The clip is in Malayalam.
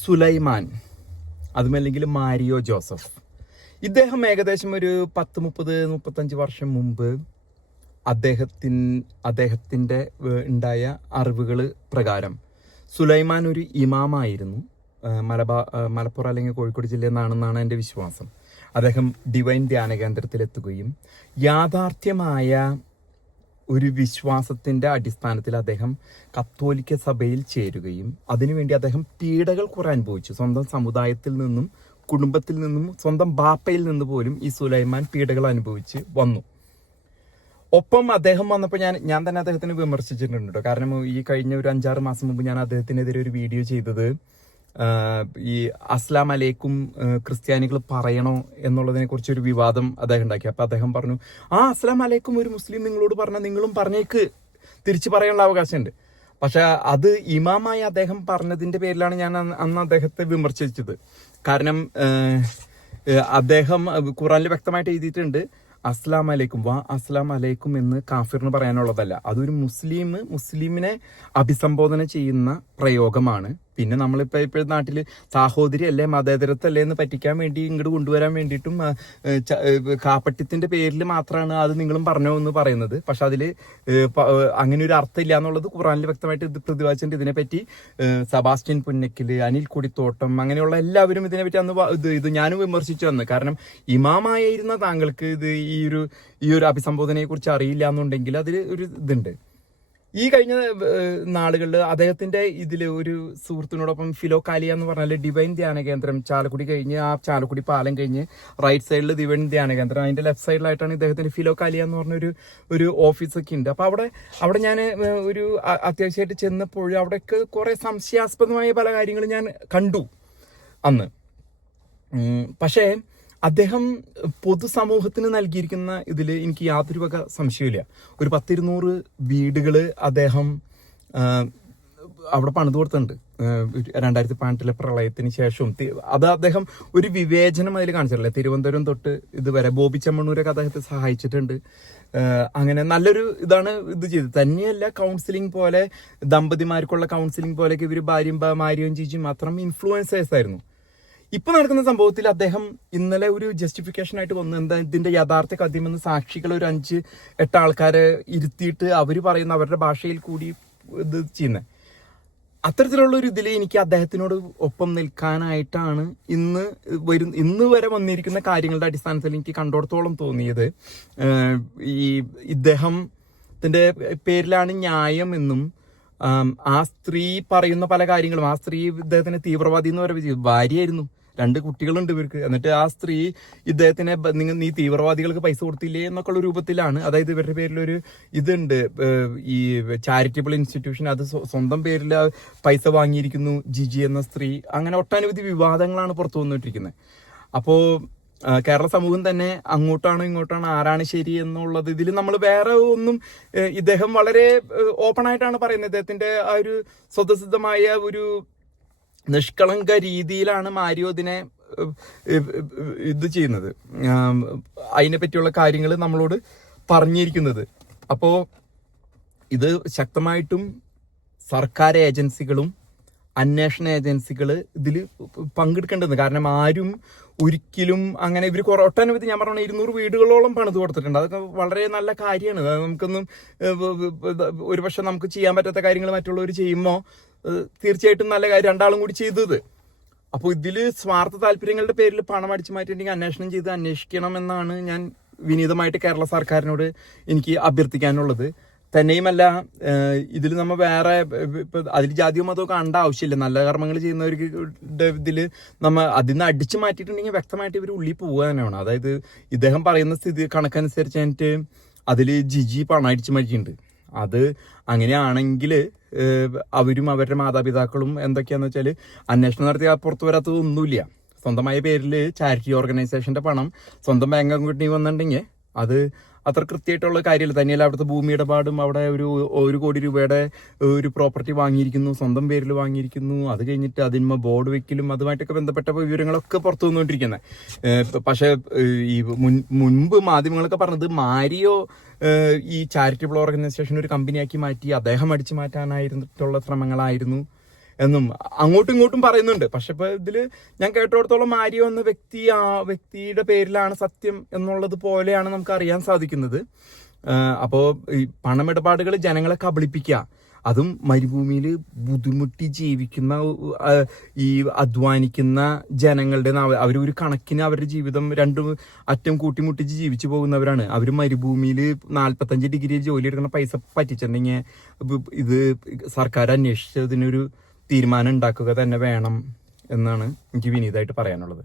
സുലൈമാൻ അതുമല്ലെങ്കിൽ മാരിയോ ജോസഫ്. ഇദ്ദേഹം ഏകദേശം ഒരു പത്ത് മുപ്പത് മുപ്പത്തഞ്ച് വർഷം മുമ്പ് അദ്ദേഹത്തിൻ അദ്ദേഹത്തിന്റെ ഉണ്ടായ അറിവുകൾ പ്രകാരം സുലൈമാൻ ഒരു ഇമാമായിരുന്നു. മലബാ മലപ്പുറം അല്ലെങ്കിൽ കോഴിക്കോട് ജില്ലയിൽ നിന്നാണെന്നാണ് എന്റെ വിശ്വാസം. അദ്ദേഹം ഡിവൈൻ ധ്യാന കേന്ദ്രത്തിലെത്തുകയും യാഥാർത്ഥ്യമായ ഒരു വിശ്വാസത്തിന്റെ അടിസ്ഥാനത്തിൽ അദ്ദേഹം കത്തോലിക്ക സഭയിൽ ചേരുകയും അതിനുവേണ്ടി അദ്ദേഹം പീഡകൾ കുറെ അനുഭവിച്ചു. സ്വന്തം സമുദായത്തിൽ നിന്നും കുടുംബത്തിൽ നിന്നും സ്വന്തം ബാപ്പയിൽ നിന്ന് പോലും ഈ സുലൈമാൻ പീഡകൾ അനുഭവിച്ച് വന്നു. ഒപ്പം അദ്ദേഹം വന്നപ്പോൾ ഞാൻ ഞാൻ തന്നെ അദ്ദേഹത്തിന് വിമർശിച്ചിട്ടുണ്ട്? കാരണം ഈ കഴിഞ്ഞ ഒരു അഞ്ചാറ് മാസം മുമ്പ് ഞാൻ അദ്ദേഹത്തിനെതിരെ ഒരു വീഡിയോ ചെയ്തത് ഈ അസ്ലാം അലൈക്കും ക്രിസ്ത്യാനികൾ പറയണോ എന്നുള്ളതിനെ കുറിച്ച് ഒരു വിവാദം അദ്ദേഹം ഉണ്ടാക്കി. അപ്പൊ അദ്ദേഹം പറഞ്ഞു ആ അസ്ലാം അലൈക്കും ഒരു മുസ്ലിം നിങ്ങളോട് പറഞ്ഞാൽ നിങ്ങളും പറഞ്ഞേക്ക്. തിരിച്ചു പറയാനുള്ള അവകാശമുണ്ട്. പക്ഷെ അത് ഇമാമായി അദ്ദേഹം പറഞ്ഞതിന്റെ പേരിലാണ് ഞാൻ അന്ന് അദ്ദേഹത്തെ വിമർശിച്ചത്. കാരണം അദ്ദേഹം ഖുറാനിൽ വ്യക്തമായിട്ട് എഴുതിയിട്ടുണ്ട് അസ്ലാം അലൈക്കും വാ അസ്ലാം അലൈക്കും എന്ന് കാഫിറിന് പറയാനുള്ളതല്ല. അതൊരു മുസ്ലിം മുസ്ലിമിനെ അഭിസംബോധന ചെയ്യുന്ന പ്രയോഗമാണ്. പിന്നെ നമ്മളിപ്പോൾ ഇപ്പോഴും നാട്ടിൽ സാഹോദരി അല്ലേ മതേതരത്വല്ലേ എന്ന് പറ്റിക്കാൻ വേണ്ടി ഇങ്ങോട്ട് കൊണ്ടുവരാൻ വേണ്ടിയിട്ടും കാപ്പട്യത്തിന്റെ പേരിൽ മാത്രമാണ് അത് നിങ്ങളും പറഞ്ഞോ എന്ന് പറയുന്നത്. പക്ഷെ ഏ, അങ്ങനെ ഒരു അർത്ഥം ഇല്ല എന്നുള്ളത് ഖുറാനിൽ വ്യക്തമായിട്ട് ഇത് പ്രതിപാദിച്ചിട്ടുണ്ട്. ഇതിനെപ്പറ്റി സബാസ്റ്റ്യൻ പുന്നക്കിൽ അനിൽ കൊടിത്തോട്ടം അങ്ങനെയുള്ള എല്ലാവരും ഇതിനെപ്പറ്റി അന്ന് ഇത് ഇത് ഞാനും വിമർശിച്ചു വന്ന് കാരണം ഇമാമായിരുന്ന താങ്കൾക്ക് ഇത് ഈ ഒരു ഈ ഒരു അഭിസംബോധനയെക്കുറിച്ച് അറിയില്ല എന്നുണ്ടെങ്കിൽ അതിൽ ഒരു ഇതുണ്ട്. ഈ കഴിഞ്ഞ നാളുകളിൽ അദ്ദേഹത്തിന്റെ ഇതിൽ ഒരു സുഹൃത്തിനോടൊപ്പം ഫിലോ കാലിയ എന്ന് പറഞ്ഞാൽ ഡിവൈൻ ധ്യാന കേന്ദ്രം ചാലക്കുടി കഴിഞ്ഞ് ആ ചാലക്കുടി പാലം കഴിഞ്ഞ് റൈറ്റ് സൈഡിൽ ഡിവൈൻ ധ്യാന കേന്ദ്രം അതിന്റെ ലെഫ്റ്റ് സൈഡിലായിട്ടാണ് ഇദ്ദേഹത്തിന്റെ ഫിലോകാലിയ എന്ന് പറഞ്ഞ ഒരു ഓഫീസൊക്കെ ഉണ്ട്. അപ്പോൾ അവിടെ അവിടെ ഞാൻ ഒരു അത്യാവശ്യമായിട്ട് ചെന്നപ്പോൾ അവിടെയൊക്കെ കുറേ സംശയാസ്പദമായ പല കാര്യങ്ങളും ഞാൻ കണ്ടു അന്ന്. പക്ഷേ അദ്ദേഹം പൊതുസമൂഹത്തിന് നൽകിയിരിക്കുന്ന ഇതിൽ എനിക്ക് യാതൊരു വക സംശയമില്ല ഒരു പത്തിരുന്നൂറ് വീടുകൾ അദ്ദേഹം അവിടെ പണിത് കൊടുത്തിട്ടുണ്ട്. രണ്ടായിരത്തി പതിനെട്ടിലെ പ്രളയത്തിന് ശേഷവും. അത് അദ്ദേഹം ഒരു വിവേചനം അതിൽ കാണിച്ചിട്ടില്ല. തിരുവനന്തപുരം തൊട്ട് ഇതുവരെ ബോബി ചെമ്മണ്ണൂരൊക്കെ അദ്ദേഹത്തെ സഹായിച്ചിട്ടുണ്ട്. അങ്ങനെ നല്ലൊരു ഇതാണ് ഇത് ചെയ്തത്. തന്നെയല്ല കൗൺസിലിംഗ് പോലെ ദമ്പതിമാർക്കുള്ള കൗൺസിലിംഗ് പോലെയൊക്കെ ഇവർ ഭാര്യയും ഭാര്യയും മാരിയും ചീച്ചും മാത്രം ഇൻഫ്ലുവൻസേഴ്സ് ആയിരുന്നു. ഇപ്പൊ നടക്കുന്ന സംഭവത്തിൽ അദ്ദേഹം ഇന്നലെ ഒരു ജസ്റ്റിഫിക്കേഷൻ ആയിട്ട് വന്നു. എന്താ ഇതിന്റെ യഥാർത്ഥ കഥയുമെന്ന് സാക്ഷികൾ ഒരു അഞ്ച് എട്ട് ആൾക്കാരെ ഇരുത്തിയിട്ട് അവർ പറയുന്ന അവരുടെ ഭാഷയിൽ കൂടി ഇത് ചെയ്യുന്നത് അത്തരത്തിലുള്ള ഒരു ഇതിൽ എനിക്ക് അദ്ദേഹത്തിനോട് ഒപ്പം നിൽക്കാനായിട്ടാണ് ഇന്ന് വരും ഇന്ന് വരെ വന്നിരിക്കുന്ന കാര്യങ്ങളുടെ അടിസ്ഥാനത്തിൽ എനിക്ക് കണ്ടോടത്തോളം തോന്നിയത്. ഈ ഇദ്ദേഹത്തിന്റെ പേരിലാണ് ന്യായം എന്നും ആ സ്ത്രീ പറയുന്ന പല കാര്യങ്ങളും ആ സ്ത്രീ ഇദ്ദേഹത്തിന് തീവ്രവാദി എന്ന് പറയുന്നത് ഭാര്യയായിരുന്നു. രണ്ട് കുട്ടികളുണ്ട് ഇവർക്ക്. എന്നിട്ട് ആ സ്ത്രീ ഇദ്ദേഹത്തിനെ നിങ്ങൾ നീ തീവ്രവാദികൾക്ക് പൈസ കൊടുത്തില്ലേ എന്നൊക്കെ ഉള്ള രൂപത്തിലാണ്. അതായത് ഇവരുടെ പേരിലൊരു ഇതുണ്ട്. ഈ ചാരിറ്റബിൾ ഇൻസ്റ്റിറ്റ്യൂഷൻ അത് സ്വന്തം പേരിൽ പൈസ വാങ്ങിയിരിക്കുന്നു ജിജി എന്ന സ്ത്രീ. അങ്ങനെ ഒട്ടനവധി വിവാദങ്ങളാണ് പുറത്തു വന്നിട്ടിരിക്കുന്നത് അപ്പോൾ കേരള സമൂഹം തന്നെ അങ്ങോട്ടാണോ ഇങ്ങോട്ടാണോ ആരാണ് ശരി എന്നുള്ളത് ഇതിൽ നമ്മൾ വേറെ ഒന്നും ഇദ്ദേഹം വളരെ ഓപ്പൺ ആയിട്ടാണ് പറയുന്നത്. ഇദ്ദേഹത്തിന്റെ ആ ഒരു സ്വതസിദ്ധമായ ഒരു നിഷ്കളങ്ക രീതിയിലാണ് മാരിയോ ഇതിനെ ഇത് ചെയ്യുന്നത്. അതിനെ പറ്റിയുള്ള കാര്യങ്ങൾ നമ്മളോട് പറഞ്ഞിരിക്കുന്നത്. അപ്പോ ഇത് ശക്തമായിട്ടും സർക്കാർ ഏജൻസികളും അന്വേഷണ ഏജൻസികൾ ഇതിൽ പങ്കെടുക്കേണ്ടത് കാരണം ആരും ഒരിക്കലും അങ്ങനെ ഇവർ കുറെ ഒട്ടനവധി ഞാൻ പറഞ്ഞ ഇരുന്നൂറ് വീടുകളോളം പണിത് കൊടുത്തിട്ടുണ്ട്. അതൊക്കെ വളരെ നല്ല കാര്യമാണ്. നമുക്കൊന്നും ഒരുപക്ഷെ നമുക്ക് ചെയ്യാൻ പറ്റാത്ത കാര്യങ്ങൾ മറ്റുള്ളവർ ചെയ്യുമ്പോൾ തീർച്ചയായിട്ടും നല്ല കാര്യം. രണ്ടാളും കൂടി ചെയ്തത്. അപ്പോൾ ഇതിൽ സ്വാർത്ഥ താല്പര്യങ്ങളുടെ പേരിൽ പണം അടിച്ചു മാറ്റിയിട്ടുണ്ടെങ്കിൽ അന്വേഷണം ചെയ്ത് അന്വേഷിക്കണം എന്നാണ് ഞാൻ വിനീതമായിട്ട് കേരള സർക്കാരിനോട് എനിക്ക് അഭ്യർത്ഥിക്കാനുള്ളത്. തന്നെയുമല്ല ഇതിൽ നമ്മൾ വേറെ ഇപ്പം അതിൽ ജാതിയോ മതമോ കണ്ട ആവശ്യമില്ല. നല്ല കർമ്മങ്ങൾ ചെയ്യുന്നവർക്ക് ഇതിൽ നമ്മൾ അതിൽ നിന്ന് അടിച്ചു മാറ്റിയിട്ടുണ്ടെങ്കിൽ വ്യക്തമായിട്ട് ഇവർ ഉള്ളിൽ പോവുക തന്നെയാണ്. അതായത് ഇദ്ദേഹം പറയുന്ന സ്ഥിതി കണക്കനുസരിച്ച് അതിൽ ജിജി പണം അടിച്ചു മാറ്റിയിട്ടുണ്ട്. അത് അങ്ങനെയാണെങ്കിൽ അവരും അവരുടെ മാതാപിതാക്കളും എന്തൊക്കെയാണെന്ന് വെച്ചാൽ അന്വേഷണം നടത്തി പുറത്തു വരാത്തതൊന്നുമില്ല സ്വന്തമായ പേരിൽ ചാരിറ്റി ഓർഗനൈസേഷന്റെ പണം സ്വന്തം ബാങ്ക് അക്കൗണ്ടിൽ വന്നിട്ടുണ്ടെങ്കിൽ അത് അത്ര കൃത്യമായിട്ടുള്ള കാര്യമില്ല. തന്നെയല്ല അവിടുത്തെ ഭൂമി ഇടപാടും അവിടെ ഒരു ഒരു കോടി രൂപയുടെ ഒരു പ്രോപ്പർട്ടി വാങ്ങിയിരിക്കുന്നു സ്വന്തം പേരിൽ വാങ്ങിയിരിക്കുന്നു. അത് കഴിഞ്ഞിട്ട് അതിന്മ ബോർഡ് വെക്കലും അതുമായിട്ടൊക്കെ ബന്ധപ്പെട്ട വിവരങ്ങളൊക്കെ പുറത്തു വന്നുകൊണ്ടിരിക്കുന്നത് പക്ഷേ ഈ മുൻ മുൻപ് മാധ്യമങ്ങളൊക്കെ പറഞ്ഞത് മാരിയോ ഈ ചാരിറ്റബിൾ ഓർഗനൈസേഷൻ ഒരു കമ്പനിയാക്കി മാറ്റി അദ്ദേഹം അടിച്ചു മാറ്റാനായിരുന്നിട്ടുള്ള ശ്രമങ്ങളായിരുന്നു. എന്നും അങ്ങോട്ടും ഇങ്ങോട്ടും പറയുന്നുണ്ട്. പക്ഷെ ഇപ്പൊ ഇതിൽ ഞാൻ കേട്ടോടത്തോളം മാരിയോ എന്ന വ്യക്തി ആ വ്യക്തിയുടെ പേരിലാണ് സത്യം എന്നുള്ളത് പോലെയാണ് നമുക്ക് അറിയാൻ സാധിക്കുന്നത്. അപ്പോൾ അപ്പോ ഈ പണമിടപാടുകൾ ജനങ്ങളെ കബളിപ്പിക്കുക. അതും മരുഭൂമിയിൽ ബുദ്ധിമുട്ടി ജീവിക്കുന്ന ഈ അധ്വാനിക്കുന്ന ജനങ്ങളുടെ അവർ ഒരു കണക്കിന് അവരുടെ ജീവിതം രണ്ടും അറ്റം കൂട്ടിമുട്ടിച്ച് ജീവിച്ചു പോകുന്നവരാണ്. അവർ മരുഭൂമിയിൽ നാൽപ്പത്തഞ്ച് ഡിഗ്രി ജോലി എടുക്കുന്ന പൈസ പറ്റിച്ചിട്ടുണ്ടെങ്കിൽ ഇത് സർക്കാർ അന്വേഷിച്ചതിനൊരു തീരുമാനം ഉണ്ടാക്കുക തന്നെ വേണം എന്നാണ് എനിക്ക് വിനീതമായിട്ട് പറയാനുള്ളത്.